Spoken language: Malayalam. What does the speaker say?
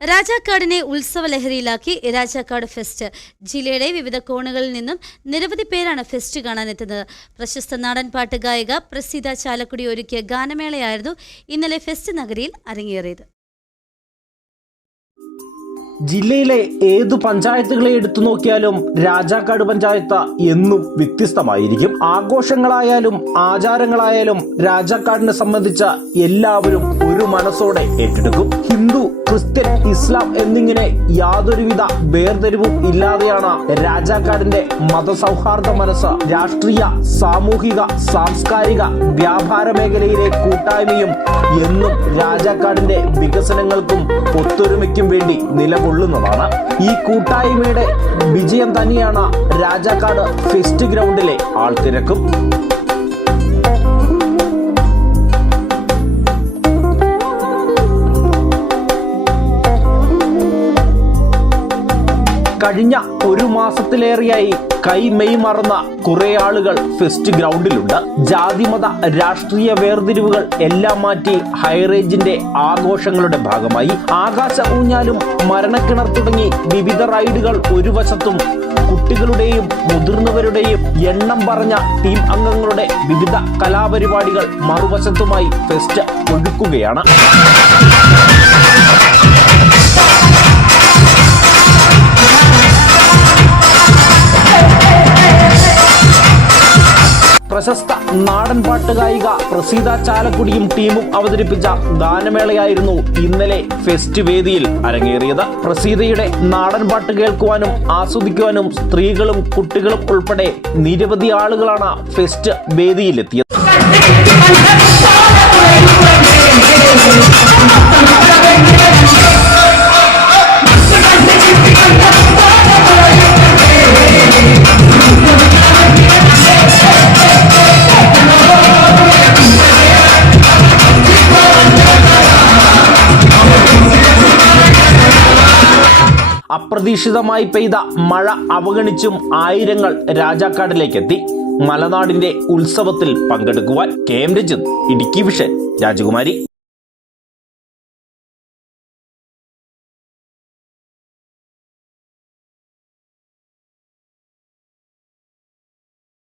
രാജാക്കാടിനെ ഉത്സവ ലഹരിയിലാക്കി രാജാക്കാട് ഫെസ്റ്റ്. ജില്ലയുടെ വിവിധ കോണുകളിൽ നിന്നും നിരവധി പേരാണ് ഫെസ്റ്റ് കാണാനെത്തുന്നത്. പ്രശസ്ത നാടൻ പാട്ട് ഗായിക പ്രസീത ചാലക്കുടി ഒരുക്കിയ ഗാനമേളയായിരുന്നു ഇന്നലെ ഫെസ്റ്റ് നഗരിയിൽ അരങ്ങേറിയത്. ജില്ലയിലെ ഏതു പഞ്ചായത്തുകളെ എടുത്തു നോക്കിയാലും രാജാക്കാട് പഞ്ചായത്ത് എന്നും വ്യത്യസ്തമായിരിക്കും. ആഘോഷങ്ങളായാലും ആചാരങ്ങളായാലും രാജാക്കാടിനെ സംബന്ധിച്ച എല്ലാവരും ഒരു മനസ്സോടെ ഏറ്റെടുക്കും. ഹിന്ദു ക്രിസ്ത്യൻ ഇസ്ലാം എന്നിങ്ങനെ യാതൊരുവിധ വേർതിരിവും ഇല്ലാതെയാണ് രാജാക്കാടിന്റെ മതസൗഹാർദ്ദ മനസ്സ് രാഷ്ട്രീയ സാമൂഹിക സാംസ്കാരിക വ്യാപാര മേഖലയിലെ കൂട്ടായ്മയും എന്നും രാജാക്കാടിന്റെ വികസനങ്ങൾക്കും ഒത്തൊരുമയ്ക്കും വേണ്ടി നിലകൊള്ളുന്നതാണ്. ഈ കൂട്ടായ്മയുടെ വിജയം തന്നെയാണ് രാജാക്കാട് ഫെസ്റ്റ് ഗ്രൗണ്ടിലെ ആൾത്തിരക്കും. കഴിഞ്ഞ ഒരു മാസത്തിലേറെയായി കൈമെയ് മറന്ന കുറെ ആളുകൾ ഫെസ്റ്റ് ഗ്രൗണ്ടിലുണ്ട്. ജാതിമത രാഷ്ട്രീയ വേർതിരിവുകൾ എല്ലാം മാറ്റി ഹൈറേഞ്ചിന്റെ ആഘോഷങ്ങളുടെ ഭാഗമായി. ആകാശ ഊഞ്ഞാലും മരണക്കിണർ തുടങ്ങി വിവിധ റൈഡുകൾ ഒരു വശത്തും കുട്ടികളുടെയും മുതിർന്നവരുടെയും എണ്ണം പറഞ്ഞ ടീം അംഗങ്ങളുടെ വിവിധ കലാപരിപാടികൾ മറുവശത്തുമായി ഫെസ്റ്റ് ഒഴുക്കുകയാണ്. പ്രശസ്ത നാടൻ പാട്ട് ഗായിക പ്രസീത ചാലക്കുടിയും ടീമും അവതരിപ്പിച്ച ഗാനമേളയായിരുന്നു ഇന്നലെ ഫെസ്റ്റ് വേദിയിൽ അരങ്ങേറിയത്. പ്രസീതയുടെ നാടൻ പാട്ട് കേൾക്കുവാനും ആസ്വദിക്കുവാനും സ്ത്രീകളും കുട്ടികളും ഉൾപ്പെടെ നിരവധി ആളുകളാണ് ഫെസ്റ്റ് വേദിയിലെത്തിയത്. അപ്രതീക്ഷിതമായി പെയ്ത മഴ അവഗണിച്ചും ആയിരങ്ങൾ രാജാക്കാടിലേക്കെത്തി മലനാടിന്റെ ഉത്സവത്തിൽ പങ്കെടുക്കുവാൻ K M Ranjith Idukki vision Rajakumari.